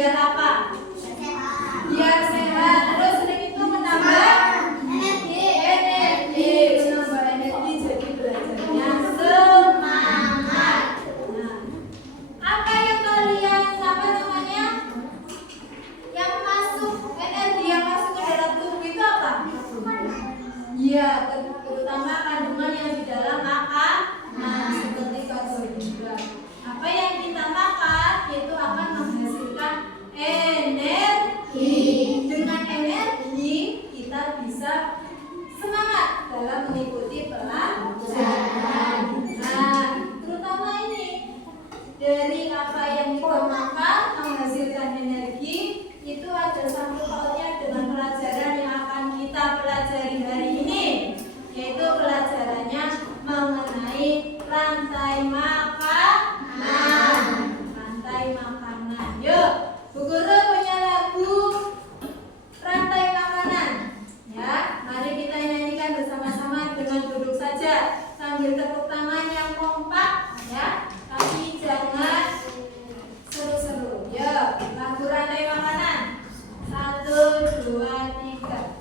Biar apa? Biar sehat. Terus sering itu menambah energi. Menambah energi jadi belajarnya semangat. Nah, apa yang kalian apa namanya? Yang masuk energi yang masuk ke dalam tubuh itu apa? Iya, terutama kandungan yang di dalam makanan seperti karbohidrat. Apa yang kita makan itu akan menghasilkan energi. Dengan energi kita bisa semangat dalam mengikuti pelajaran. Nah, terutama ini dari apa yang kita makan menghasilkan energi itu ada sangkut pautnya dengan pelajaran yang akan kita pelajari hari ini, yaitu pelajarannya mengenai rantai makanan. Rantai makanan. Yuk, Bu Guru punya lagu rantai makanan. Ya, mari kita nyanyikan bersama-sama dengan duduk saja sambil tepuk tangan yang kompak, ya. Tapi jangan seru-seru. Yuk, lagu rantai makanan. 1, 2, 3.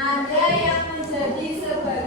Ada yang menjadi sebagai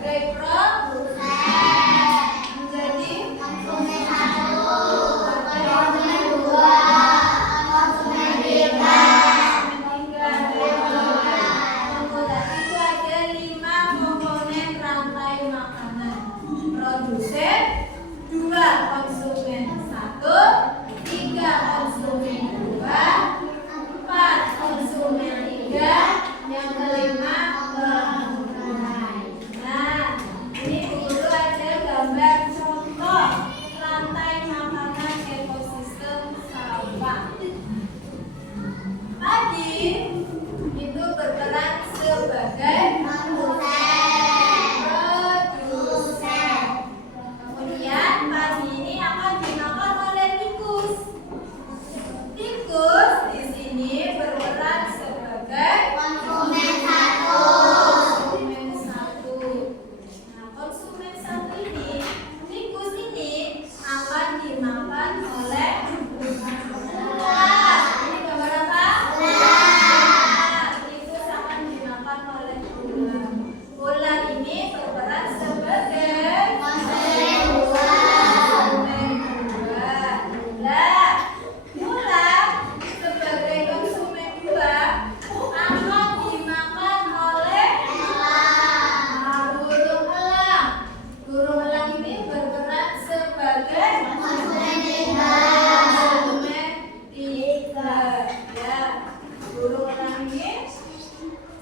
ini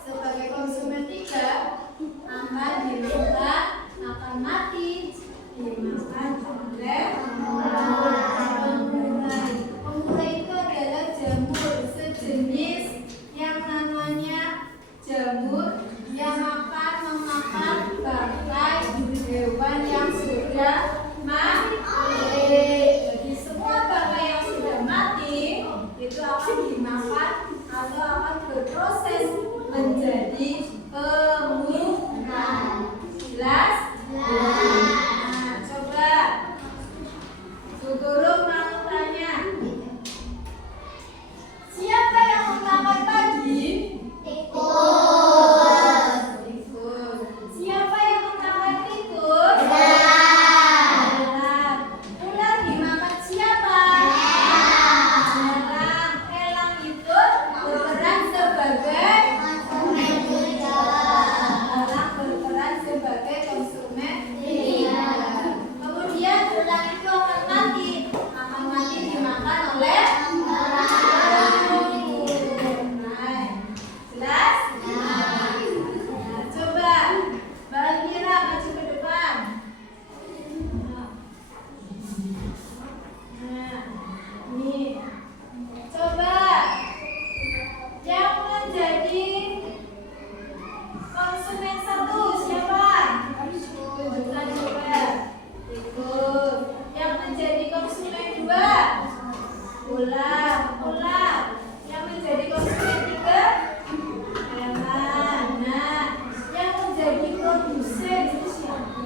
sebagai konsumen 3 akan dimakan, akan mati, dimakan oleh pemulai. Pemulai itu adalah jamur sejenis yang namanya jamur yang akan memakan bangkai hewan yang sudah mati. Jadi semua bangkai yang sudah mati itu akan dimakan atau akan berproses menjadi pembunuhan. Jelas? Nah, coba Bu Guru mau tanya, siapa yang memakan tadi? Tikus. Siapa yang memakan tikus? Elang. Ular dimakan siapa? Elang. Elang itu berperan sebagai konsumen. Kemudian ular itu akan mati dimakan oleh jelas? Nah, coba Mbak Almira maju ke depan. Nah, ini coba yang menjadi konsumen 1 siapa? Tunjukkan coba. Tikus. Yang menjadi konsumen 2? Ular. Yang menjadi konsumen 3? Elang. Nah, yang menjadi produsen itu siapa?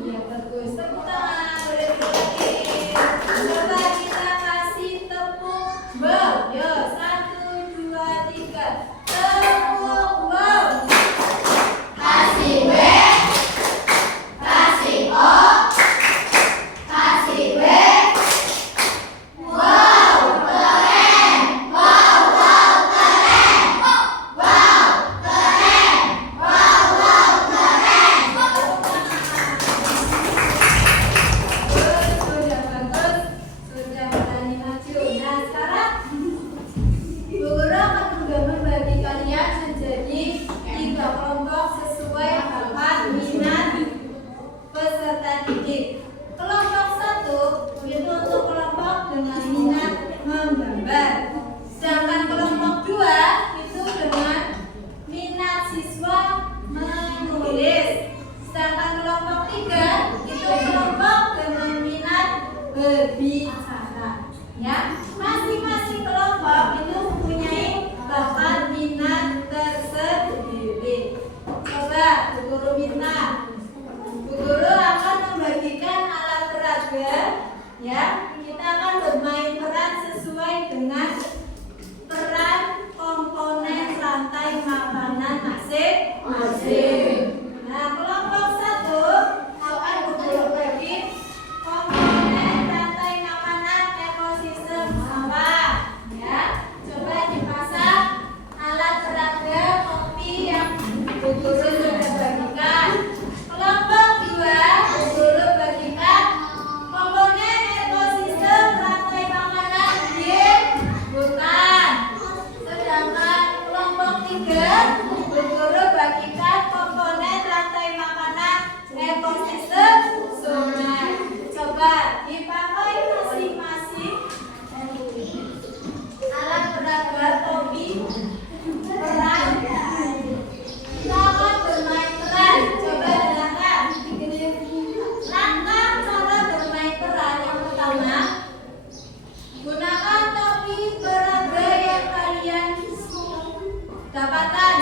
Iya, bagus. Tepuk tangan, boleh lagi. Coba kita kasih tepuk bel. Yo, 1, 2, 3. Tepuk bel. Kasih W, kasih O, kasih W. Wow, keren. Wow, keren. Wow, keren. Wow, keren. Sudah bagus, sudah berani maju. Nah, sekarang Bu Guru akan membagi kalian menjadi 3 kelompok sesuai bakat minat peserta didik. Kelompok 1 itu untuk kelompok dengan minat menggambar. Sedangkan kelompok 2 itu dengan minat siswa menulis. Sedangkan kelompok 3 itu kelompok dengan minat berbicara. Ya, masing-masing kelompok itu mempunyai bakat minat tersendiri. Coba Bu Guru minta, Bu Guru akan membagikan alat peraga. Ya, kita akan bermain peran sesuai dengan peran komponen rantai makanan masing-masing. Nah, kelompok 1 akan Bu Guru bagi komponen rantai makanan ekosistem apa? Ya, coba dipasang alat peraga kopi yang Bu Guru sudah bagikan. Kelompok 2 Bu Guru bagikan komponen ekosistem rantai makanan bukan. Sedangkan kelompok 3 Bu Guru bagikan komponen rantai makanan ekosistem sungai. Coba dipakai masing-masing alat peraga kopi peran. Kita akan bermain peran. Coba dengarkan. Langkah cara bermain peran yang pertama, gunakan topi peraga yang kalian dapatkan.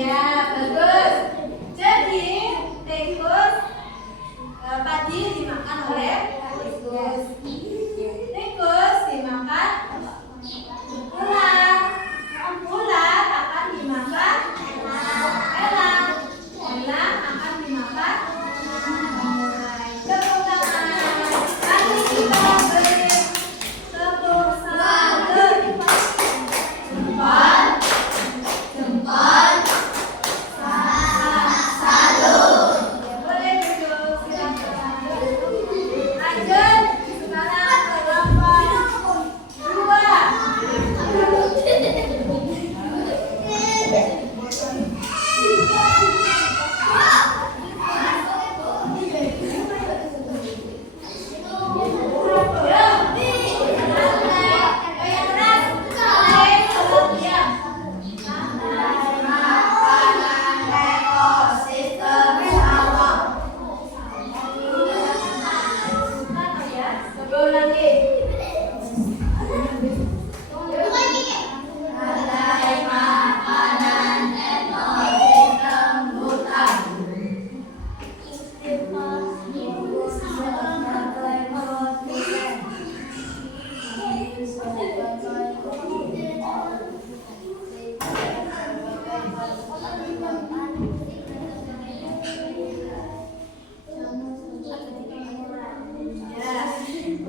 Iya, bagus. Jadi tikus padi dimakan oleh tikus. Tikus dimakan ular. Ular akan dimakan elang. Elang akan dimakan samurai. Tepuk tangan. Mari kita beri tepuk salut. Jempol, jempol, salut. Boleh duduk, silakan. Lanjut. Sekarang kelompok 2.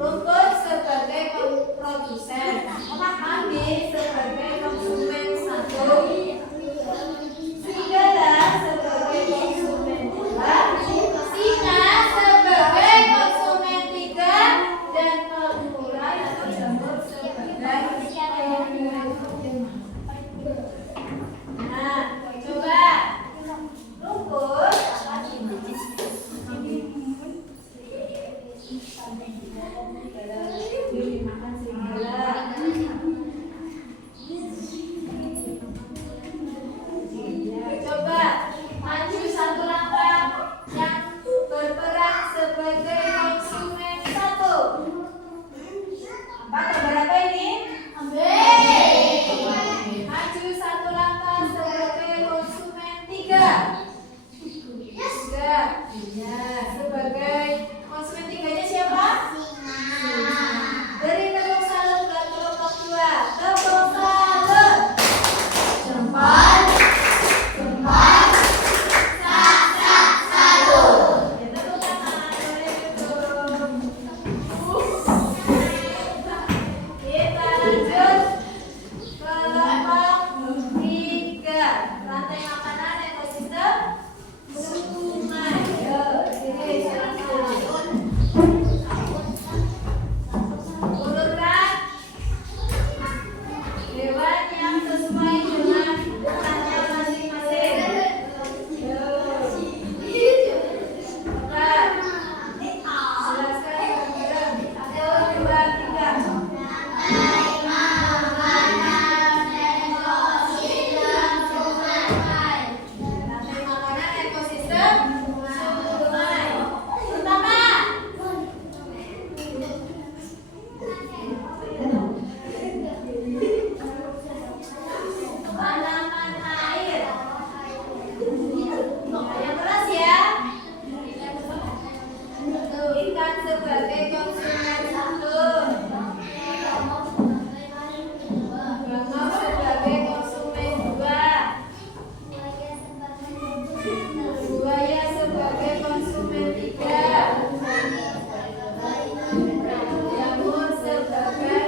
Rumput sebagai produsen, kambing sebagai konsumen 1, serigala sebagai konsumen 2, singa sebagai konsumen 3, dan kelurai atau jamur sebagai konsumen 5. Nah, coba rumput dimakan serigala. Coba maju 1 langkah yang berperan sebagai konsumen 1. Apa berapa ini? Maju 1 langkah sebagai konsumen 3. 3. Ya, sebagai konsumen 3-nya siapa? Beri tepuk salut buat kelompok 2. Tepuk salut. Jempol, jempol, salut. Ya, tepuk tangan. Boleh duduk. Kita lanjut kelompok 3. Rantai makanan ekosistem sungai. Yuk, sini silakan. Urutkan hewan yang sesuai dengan urutannya masing-masing. Coba jelaskan bareng. 1, 2, 3. Rantai makanan ekosistem sungai. Pertama, tanaman air. Yang keras ya. Ikan sebagai konsumen 1. Bangau sebagai konsumen 2. Buaya sebagai konsumen 3. Jamur sebagai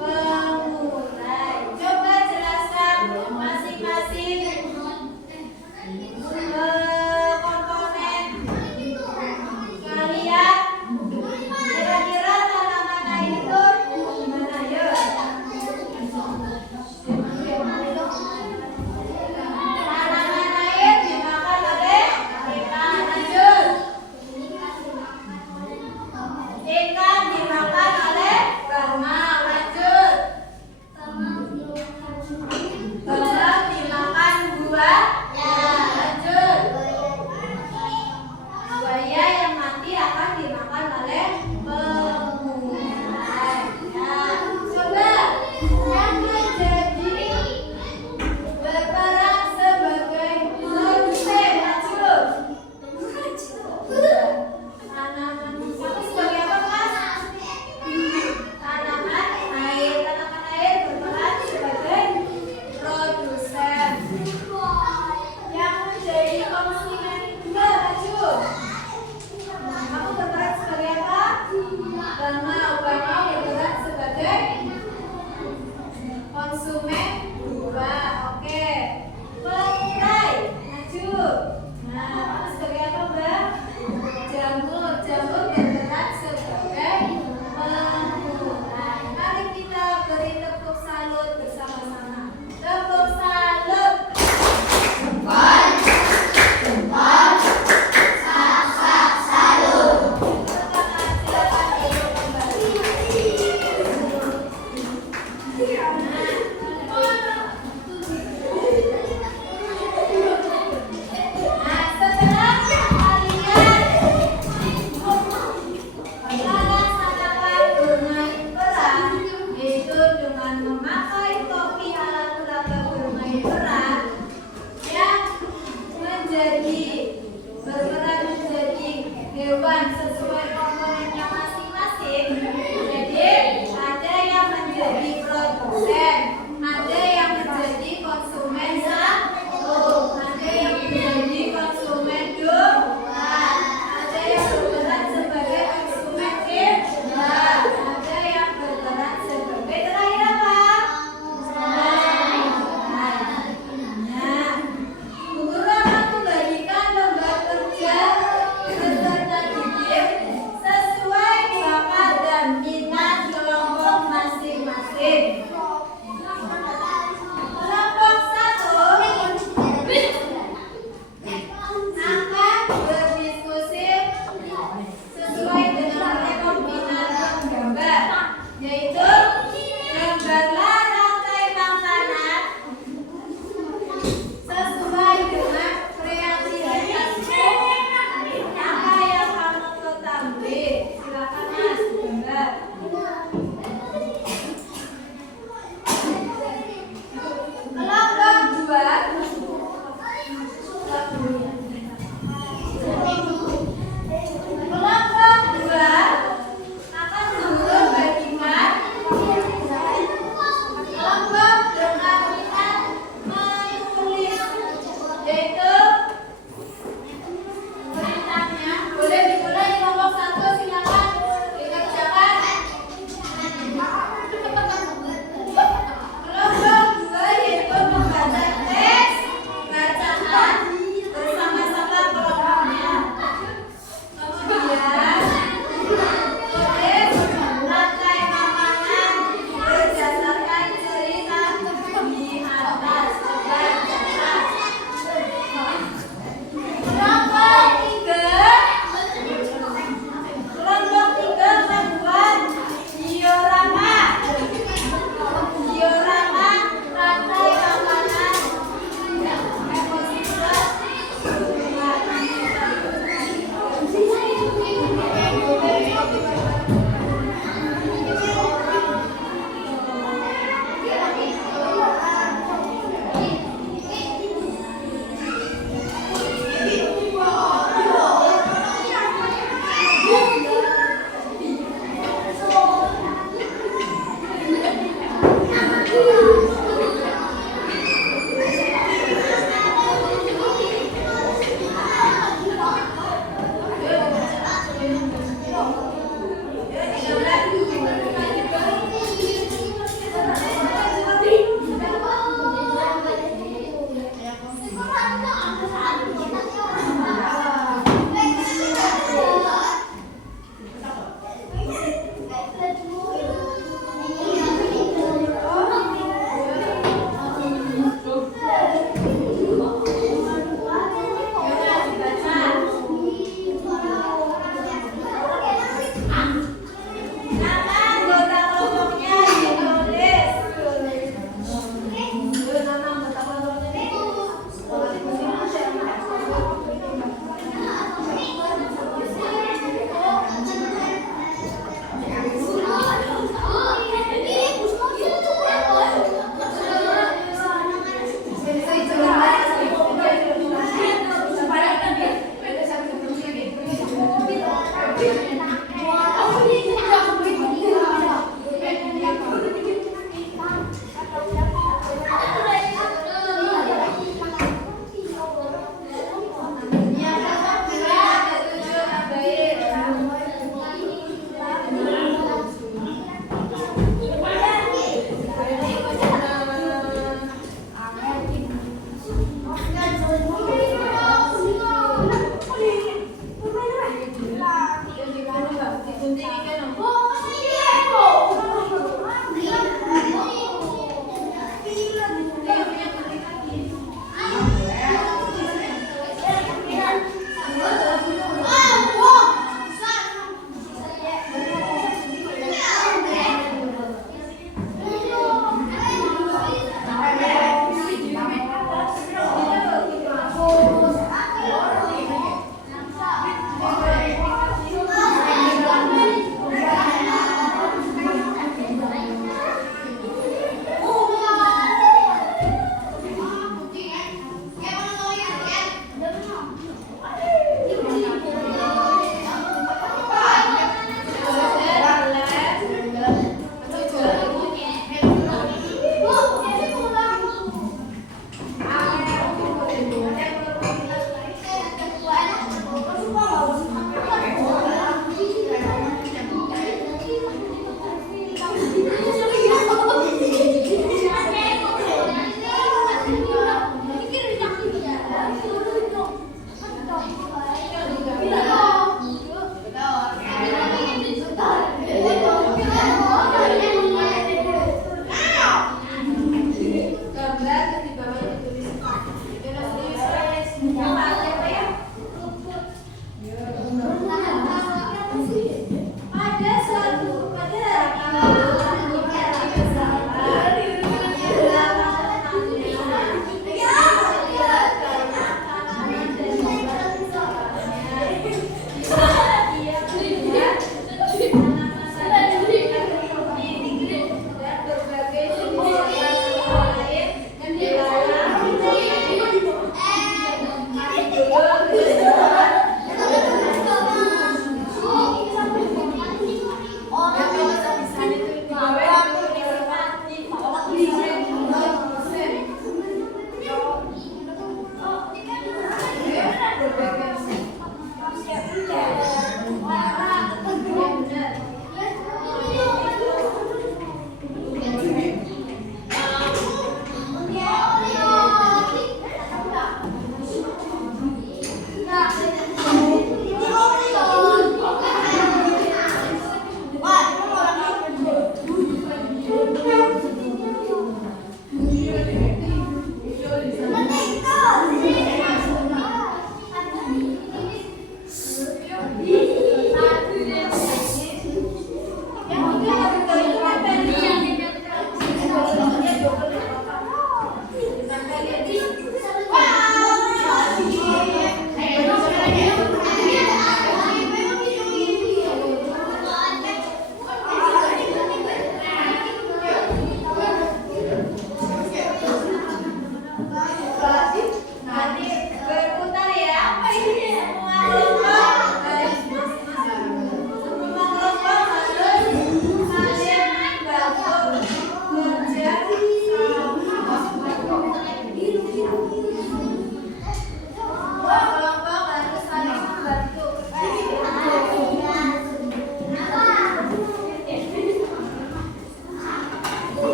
pengurai. Coba jelaskan masing-masing komponen kalian. Kira-kira tanaman air itu gimana? Yuk. Tanaman air dimakan oleh ikan. Lanjut. Ikan dimakan oleh bangau. Lanjut. Bangau dimakan buaya. Lanjut. Buaya yang mati akan dimakan oleh pengurai. Nah, coba yang menjadi konsumen 2. Oke. Perai, maju. Nah, kamu sebagai apa, Mbak? Jamur. Jamur bergerak sebagai pengurai. Mari kita beri tepuk salut bersama-sama. Tepuk salut. Jempol. Jempol. Salut. Silakan duduk kembali. Nah, setelah kalian melaksanakan bermain peran, yaitu dengan memakai topi ala pelaga bermain peran yang berperan menjadi hewan sesuai komponennya masing-masing. Jadi ada yang menjadi produsen, ada yang menjadi konsumen 1, ada yang menjadi konsumen 2, ada yang berperan sebagai konsumen 3, ada yang berperan sebagai terakhir apa? Nah, Bu Guru akan membagikan lembar kerja beserta didik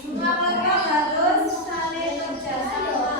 Semua keluarga harus saling kerjasama.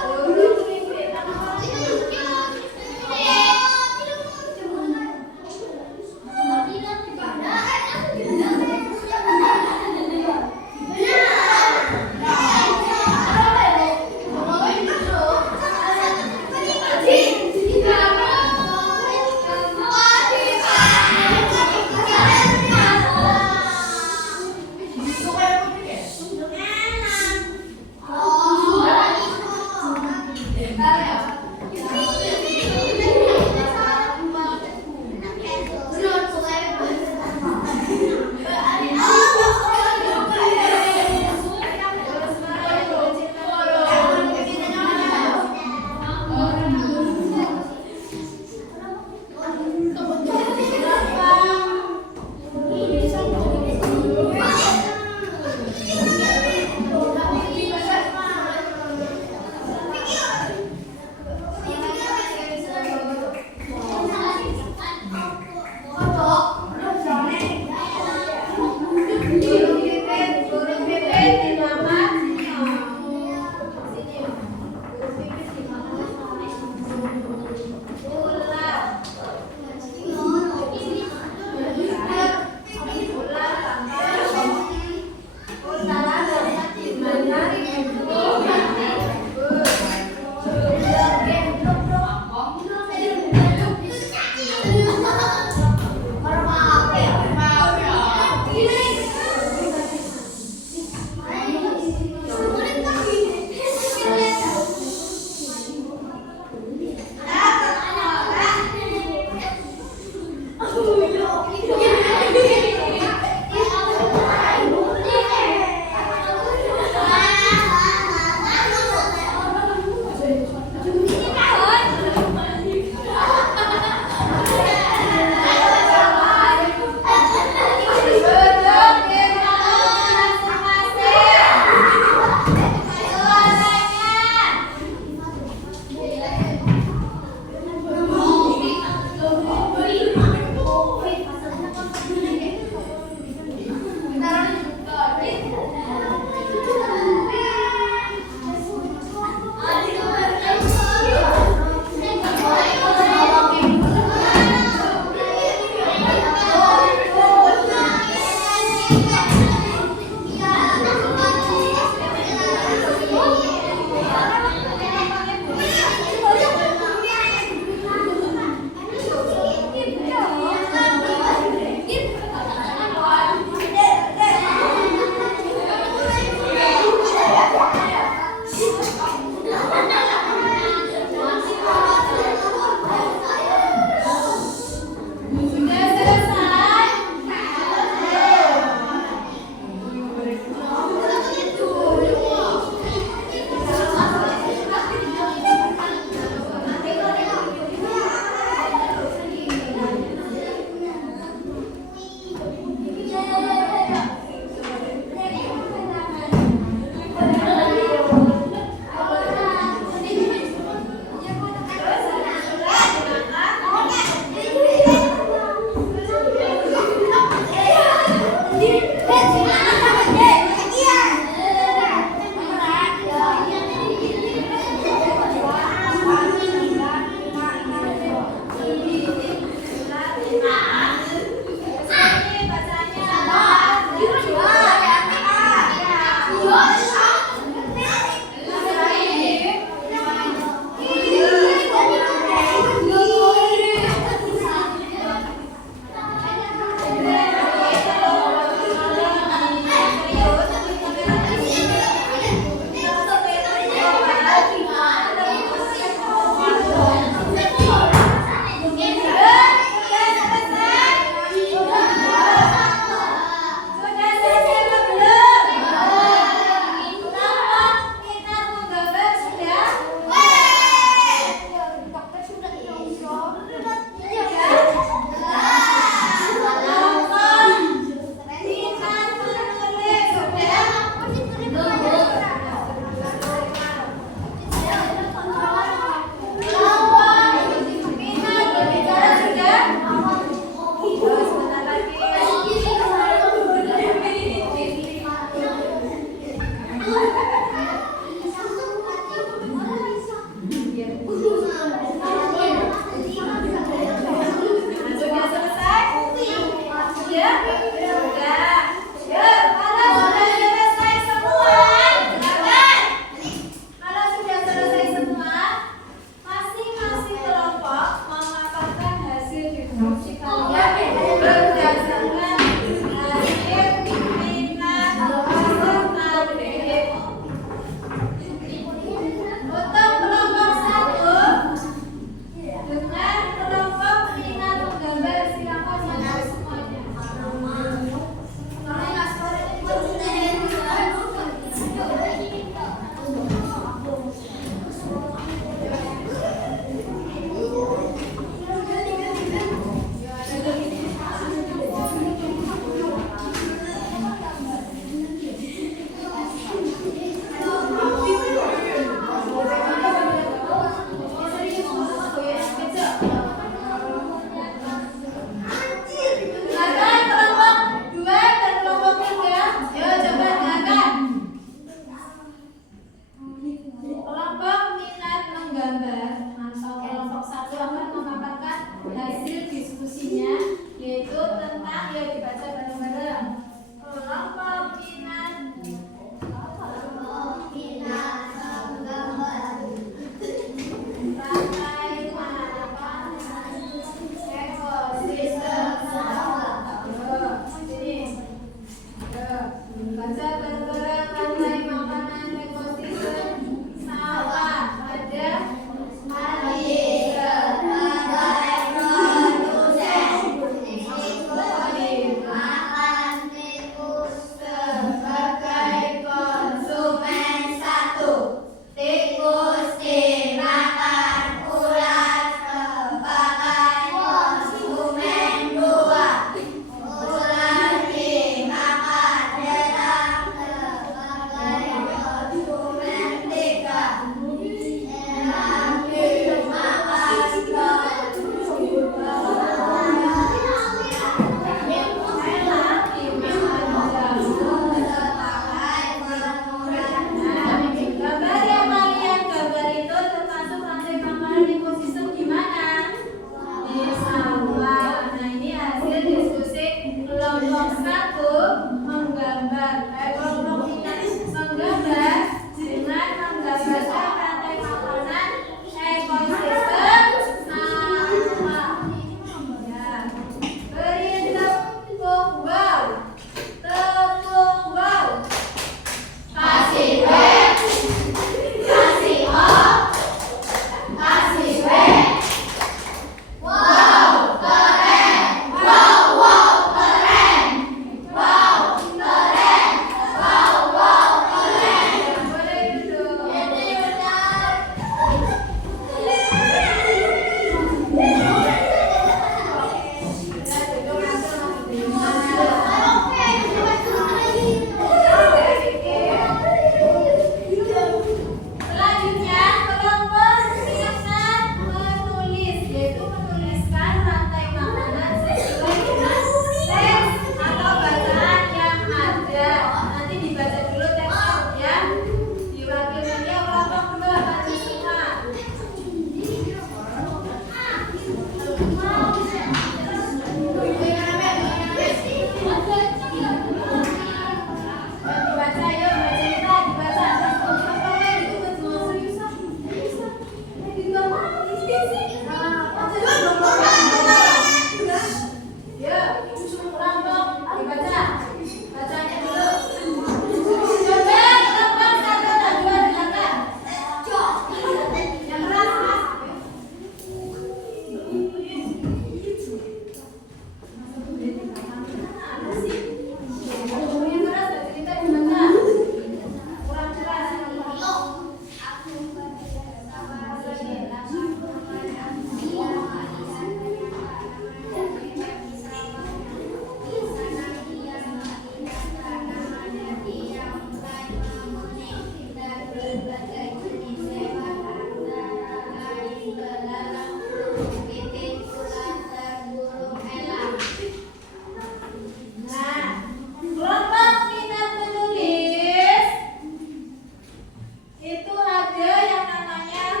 itu ada yang namanya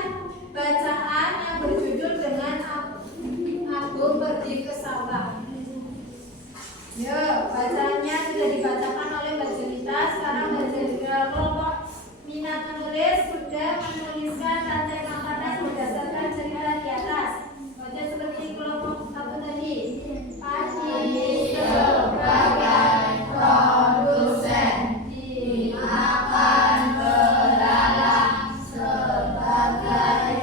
bacaan yang berjudul dengan Aku Pergi ke Sawah. Yo, bacaannya sudah dibacakan oleh Mbak Jelita. Sekarang Mbak Jelita kelompok minat menulis sudah menuliskan rantai makanan berdasarkan cerita di atas. Baca seperti kelompok satu tadi. Padi sebagai produsen, dimakan belalang sebagai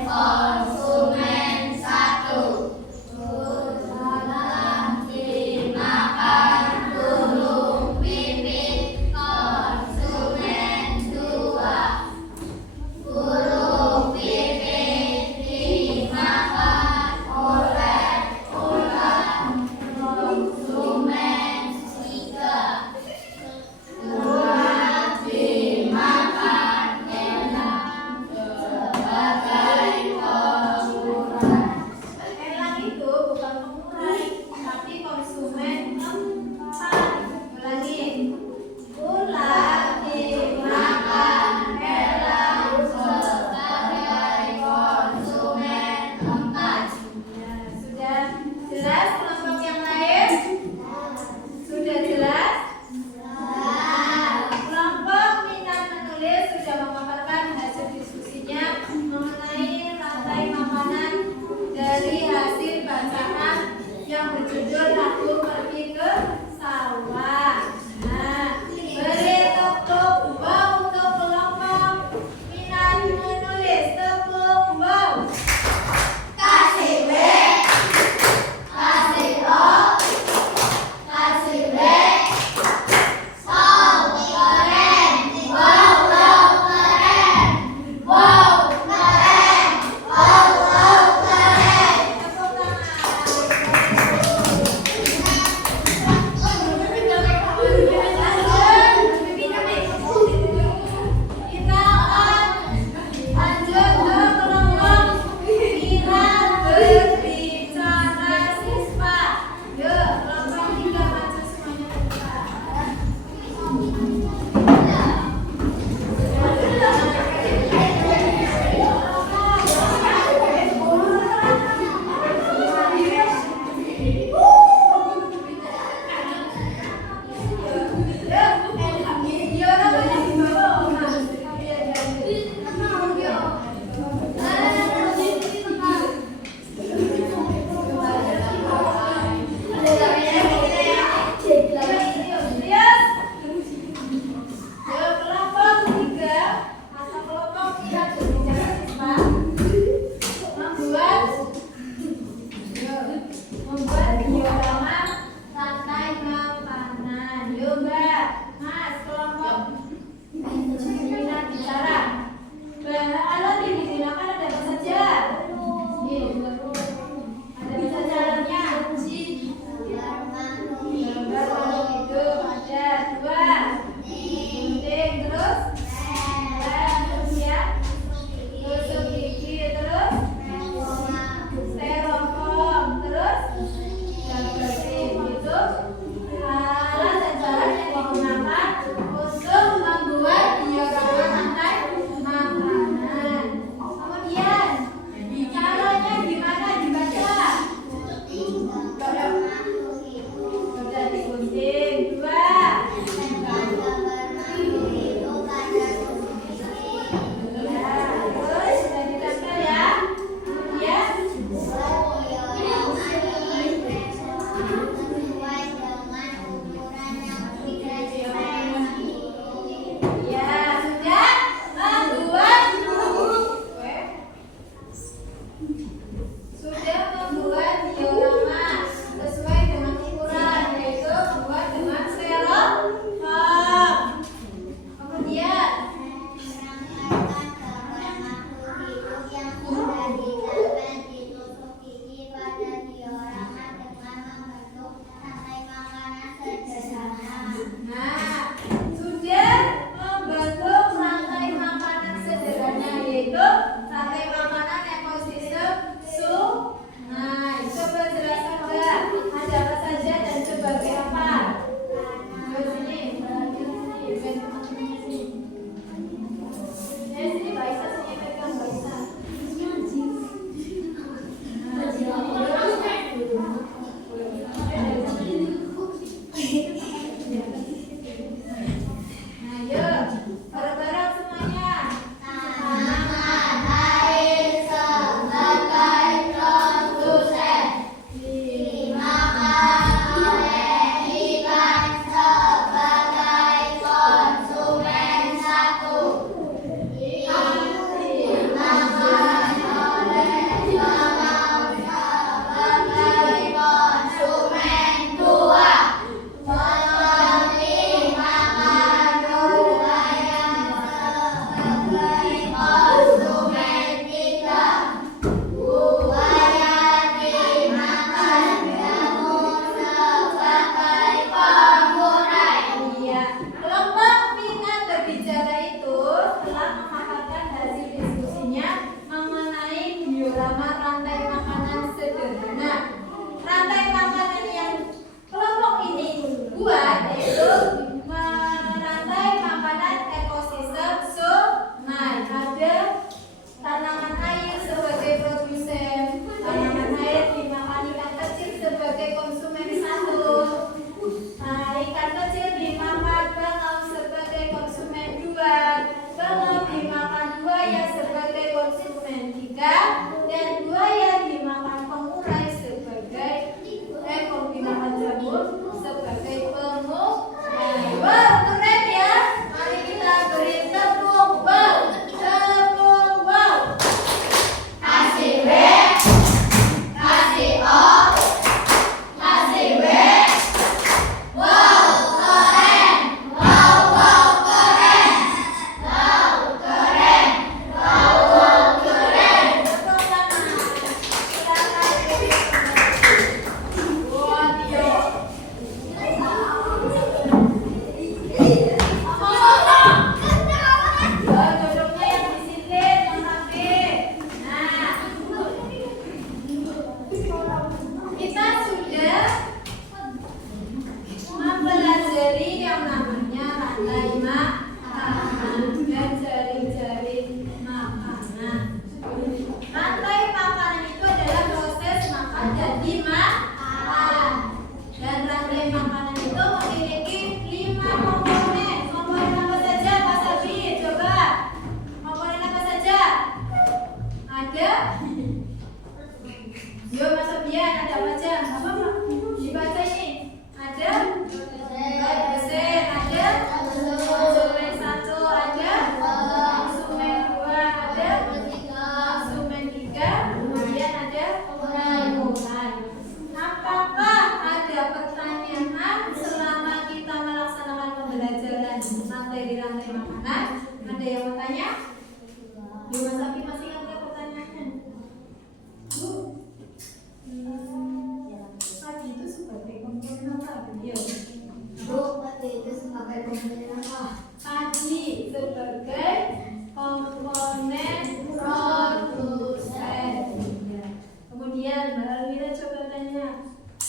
Yuk Mas Sapi masih ingat nggak pertanyaannya? Bu, pagi itu sebagai komponen apa? Yuk. Bu, pagi itu sebagai komponen apa? Pagi sebagai komponen produsen. Kemudian Mbak Alwira coba tanya,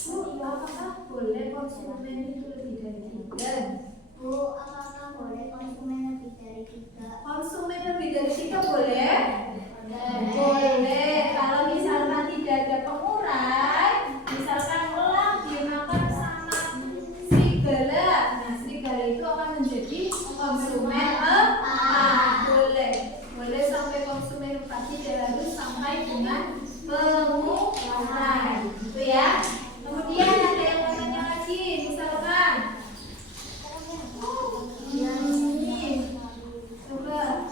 Bu, apakah boleh konsumen itu lebih dari 3? Bu, apakah boleh konsumen lebih dari 3? Konsumen lebih dari 3 boleh? Boleh. Kalau misalkan tidak ada pengurai, misalkan elang dimakan sama serigala, nah serigala itu akan menjadi konsumen 4. Boleh. Boleh sampai konsumen 4, tidak harus sampai dengan pengurai. Itu ya. Kemudian ada yang mau tanya lagi, misalkan ini, coba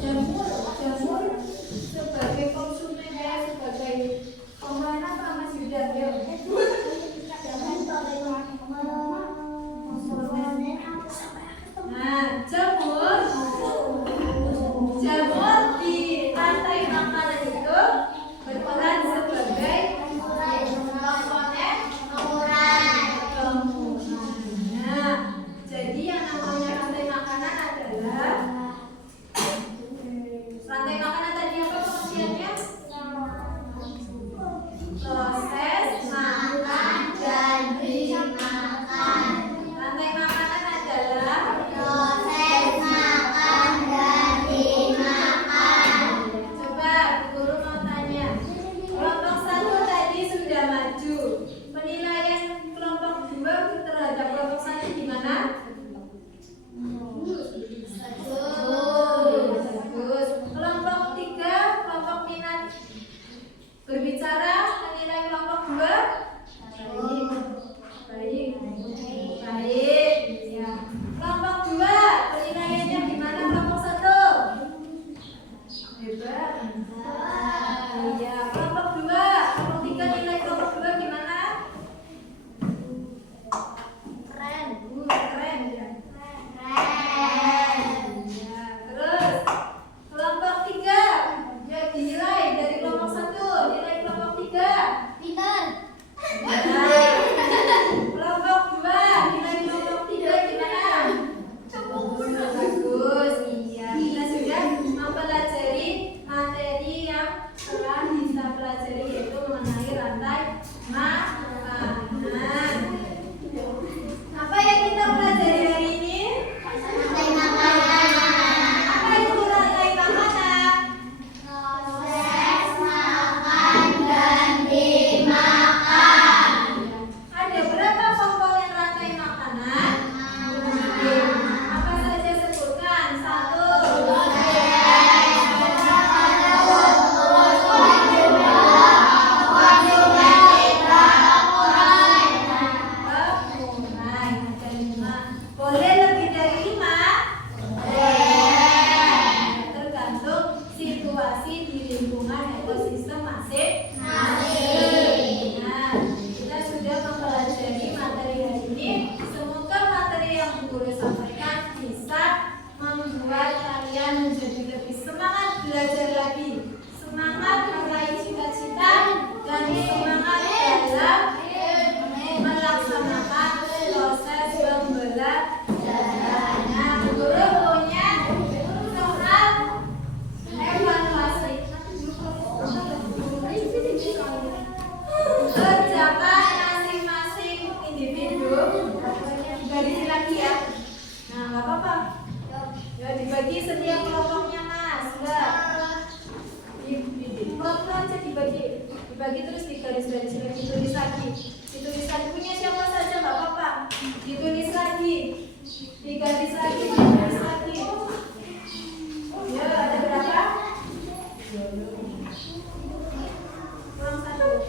jamur sebagai konsumen ya, sebagai komponen apa Mas Yuda? Yuk. Nah, jamur di rantai makanan itu berperan sebagai komponen pengurai. Nah, jadi yang namanya rantai makanan adalah rantai makanan tadi apa pengertiannya? Proses makan dan dimakan. Rantai makanan adalah Proses makan dan dimakan. Coba guru mau tanya, kelompok 1 tadi sudah maju. Penilaian kelompok 2 terhadap kelompok 1 gimana? Bagus. Kelompok 3, kelompok minat berbicara, menilai kelompok 2 baik. Ya. Kelompok 2 penilaiannya gimana kelompok 1? Hebat. Iya. Kelompok 2, kelompok 3 nilai kelompok 2 gimana? Keren. Keren ya. Ya, terus kelompok 3 ya dinilai dari kelompok 1, nilai kelompok 3. Pintar. Ya. Kelompok 2 nilai kelompok 3 gimana? Bagus. Iya, kita sudah mempelajari materi yang telah kita pelajari, yaitu mengenai rantai makanan. Apa yang kita pelajari hari ini? Rantai makanan. Apa itu rantai makanan? Proses makan dan dimakan. Ada berapa komponen rantai makanan? Apa saja sebutkan? 1. Pengurai. Ada 5. Boleh lebih dari 5? Tergantung situasi di lingkungan ekosistem masing-masing. Nah, kita sudah mempelajari materi hari ini. Semoga materi yang guru sampaikan bisa membuat kalian menjadi lebih semangat belajar lagi, semangat meraih cita-cita, dan semangat dalam melaksanakan proses pembelajaran. Nah, guru punya soal evaluasi. Kerjakan masing-masing individu dibagi lagi ya. Nah, nggak apa-apa. Ya, dibagi setiap kelompoknya Mas. Enggak. Kelompok aja dibagi terus digaris-garis lagi, ditulis lagi. Ditulis lagi punya siapa saja nggak apa-apa. Ditulis lagi. Digaris lagi, digaris lagi. Ya, ada berapa? Kurang 1.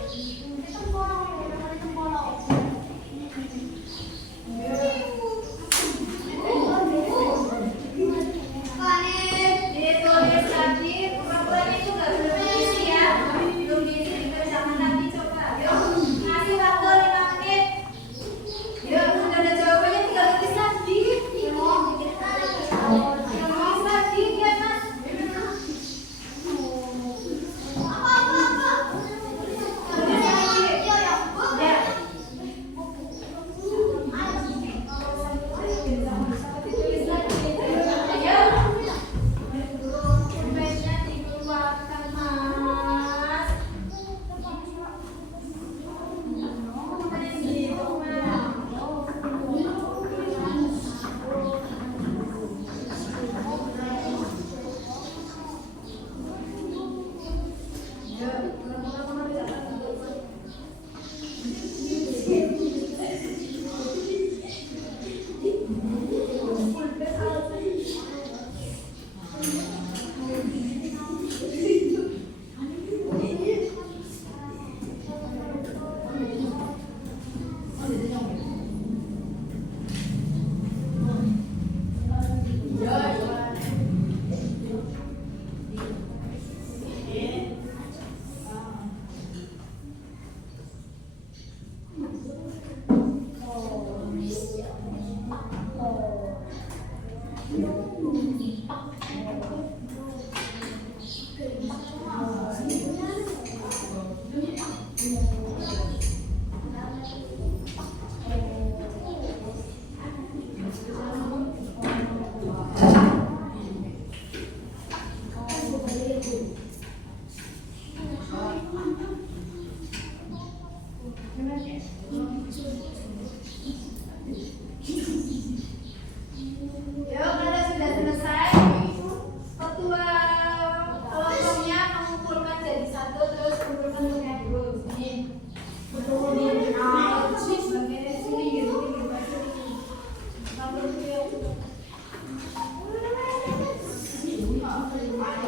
Ditulis lagi, perempuan itu nggak belum diisi ya, belum diisi, dikerjakan lagi coba. Yuk, kasih waktu 5 menit. Yuk, sudah ada jawabannya, tinggal tulis lagi. kelima